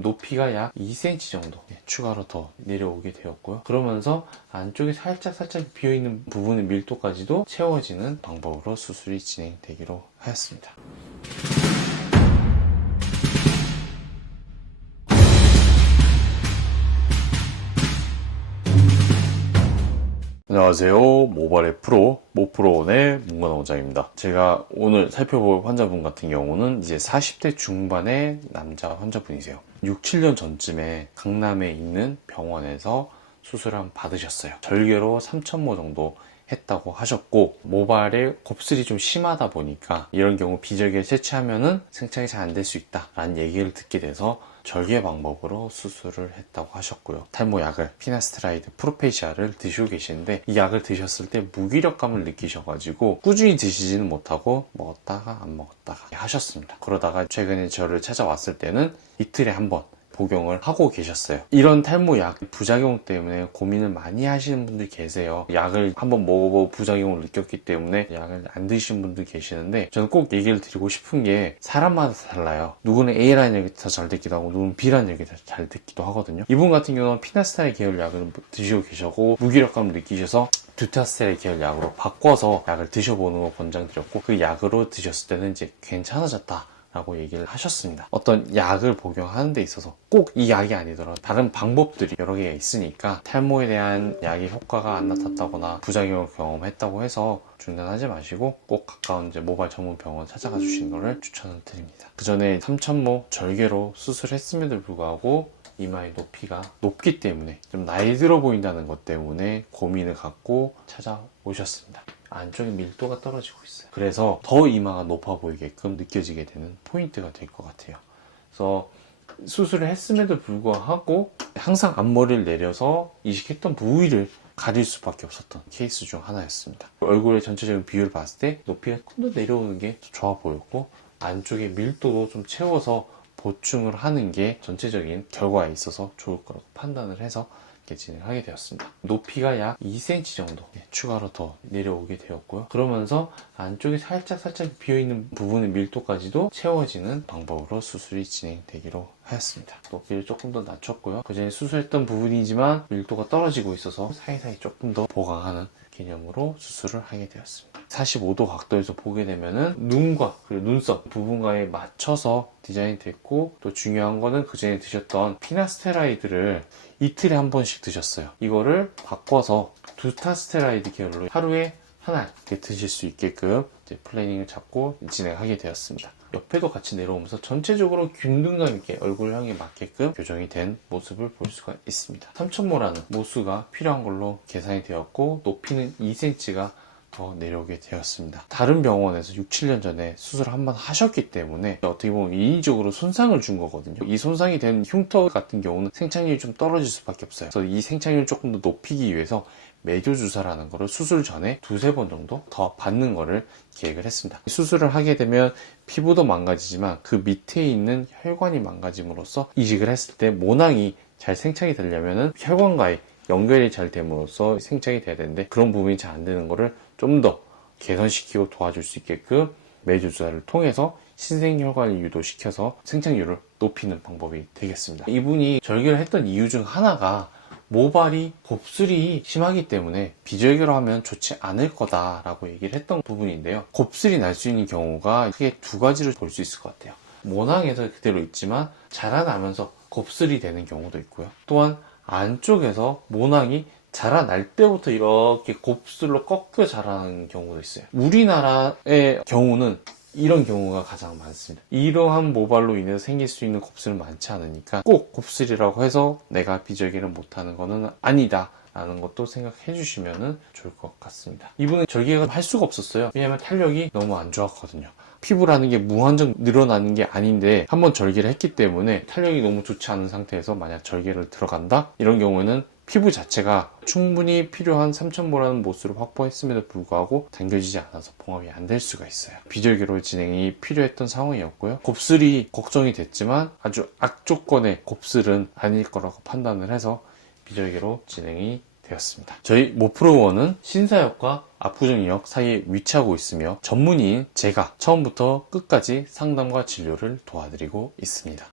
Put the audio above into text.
높이가 약 2cm 정도 추가로 더 내려오게 되었고요. 그러면서 안쪽에 살짝 비어있는 부분의 밀도까지도 채워지는 방법으로 수술이 진행되기로 하였습니다. 안녕하세요. 모발의 프로, 모프로원의 문건호 원장입니다. 제가 오늘 살펴볼 환자분 같은 경우는 이제 40대 중반의 남자 환자분이세요. 6, 7년 전쯤에 강남에 있는 병원에서 수술을 한번 받으셨어요. 절개로 3,000모 정도 했다고 하셨고, 모발에 곱슬이 좀 심하다 보니까 이런 경우 비절개를 채취하면은 생착이 잘 안 될 수 있다 라는 얘기를 듣게 돼서 절개 방법으로 수술을 했다고 하셨고요. 탈모약을 피나스트라이드 프로페시아를 드시고 계시는데, 이 약을 드셨을 때 무기력감을 느끼셔가지고 꾸준히 드시지는 못하고 먹었다가 안 먹었다가 하셨습니다. 그러다가 최근에 저를 찾아왔을 때는 이틀에 한 번 복용을 하고 계셨어요. 이런 탈모약 부작용 때문에 고민을 많이 하시는 분들 계세요. 약을 한번 먹어보고 부작용을 느꼈기 때문에 약을 안 드시는 분들 계시는데, 저는 꼭 얘기를 드리고 싶은 게 사람마다 달라요. 누구는 A라는 얘기 더 잘 듣기도 하고 누구는 B라는 얘기 더 잘 듣기도 하거든요. 이분 같은 경우는 피나스타일 계열 약을 드시고 계셔고 무기력감을 느끼셔서 듀타스테릴 계열 약으로 바꿔서 약을 드셔보는 거 권장드렸고, 그 약으로 드셨을 때는 이제 괜찮아졌다 라고 얘기를 하셨습니다. 어떤 약을 복용하는 데 있어서 꼭 이 약이 아니더라도 다른 방법들이 여러 개가 있으니까, 탈모에 대한 약의 효과가 안 나타났다거나 부작용을 경험했다고 해서 중단하지 마시고 꼭 가까운 이제 모발 전문 병원 찾아가 주시는 것을 추천을 드립니다. 그 전에 3,000모 절개로 수술했음에도 불구하고 이마의 높이가 높기 때문에 좀 나이 들어 보인다는 것 때문에 고민을 갖고 찾아오셨습니다. 안쪽에 밀도가 떨어지고 있어요. 그래서 더 이마가 높아 보이게끔 느껴지게 되는 포인트가 될 것 같아요. 그래서 수술을 했음에도 불구하고 항상 앞머리를 내려서 이식했던 부위를 가릴 수밖에 없었던 케이스 중 하나였습니다. 얼굴의 전체적인 비율을 봤을 때 높이가 좀 더 내려오는 게 좋아 보였고, 안쪽에 밀도도 좀 채워서 보충을 하는 게 전체적인 결과에 있어서 좋을 거라고 판단을 해서 진행하게 되었습니다. 높이가 약 2cm 정도 추가로 더 내려오게 되었고요. 그러면서 안쪽에 살짝 비어있는 부분의 밀도까지도 채워지는 방법으로 수술이 진행되기로 하였습니다. 높이를 조금 더 낮췄고요. 그전에 수술했던 부분이지만 밀도가 떨어지고 있어서 사이사이 조금 더 보강하는 개념으로 수술을 하게 되었습니다. 45도 각도에서 보게 되면은 눈과 그리고 눈썹 부분과에 맞춰서 디자인이 됐고, 또 중요한 거는 그전에 드셨던 피나스테라이드를 이틀에 한 번씩 드셨어요. 이거를 바꿔서 듀타스테라이드 계열로 하루에 하나 이렇게 드실 수 있게끔 이제 플래닝을 잡고 진행하게 되었습니다. 옆에도 같이 내려오면서 전체적으로 균등감 있게 얼굴 향에 맞게끔 교정이 된 모습을 볼 수가 있습니다. 3,000모라는 모수가 필요한 걸로 계산이 되었고, 높이는 2cm가 더 내려오게 되었습니다. 다른 병원에서 6, 7년 전에 수술을 한번 하셨기 때문에 어떻게 보면 인위적으로 손상을 준 거거든요. 이 손상이 된 흉터 같은 경우는 생착률이 좀 떨어질 수밖에 없어요. 그래서 이 생착률을 조금 더 높이기 위해서 매조주사라는 거를 수술 전에 두세 번 정도 더 받는 거를 계획을 했습니다. 수술을 하게 되면 피부도 망가지지만 그 밑에 있는 혈관이 망가짐으로써 이식을 했을 때 모낭이 잘 생착이 되려면 혈관과의 연결이 잘 됨으로써 생착이 돼야 되는데, 그런 부분이 잘 안 되는 거를 좀 더 개선시키고 도와줄 수 있게끔 매주주사를 통해서 신생혈관을 유도시켜서 생착률을 높이는 방법이 되겠습니다. 이분이 절개를 했던 이유 중 하나가 모발이 곱슬이 심하기 때문에 비절개로 하면 좋지 않을 거다라고 얘기를 했던 부분인데요. 곱슬이 날 수 있는 경우가 크게 두 가지를 볼 수 있을 것 같아요. 모낭에서 그대로 있지만 자라나면서 곱슬이 되는 경우도 있고요. 또한 안쪽에서 모낭이 자라날 때부터 이렇게 곱슬로 꺾여 자라는 경우도 있어요. 우리나라의 경우는 이런 경우가 가장 많습니다. 이러한 모발로 인해서 생길 수 있는 곱슬은 많지 않으니까 꼭 곱슬이라고 해서 내가 비절개를 못하는 거는 아니다 라는 것도 생각해 주시면 좋을 것 같습니다. 이분은 절개가 할 수가 없었어요. 왜냐하면 탄력이 너무 안 좋았거든요. 피부라는 게 무한정 늘어나는 게 아닌데 한번 절개를 했기 때문에 탄력이 너무 좋지 않은 상태에서 만약 절개를 들어간다? 이런 경우에는 피부 자체가 충분히 필요한 3,000모라는 모수를 확보했음에도 불구하고 당겨지지 않아서 봉합이 안 될 수가 있어요. 비절개로 진행이 필요했던 상황이었고요. 곱슬이 걱정이 됐지만 아주 악조건의 곱슬은 아닐 거라고 판단을 해서 비절개로 진행이 되었습니다. 저희 모프로원은 신사역과 압구정역 사이에 위치하고 있으며 전문의인 제가 처음부터 끝까지 상담과 진료를 도와드리고 있습니다.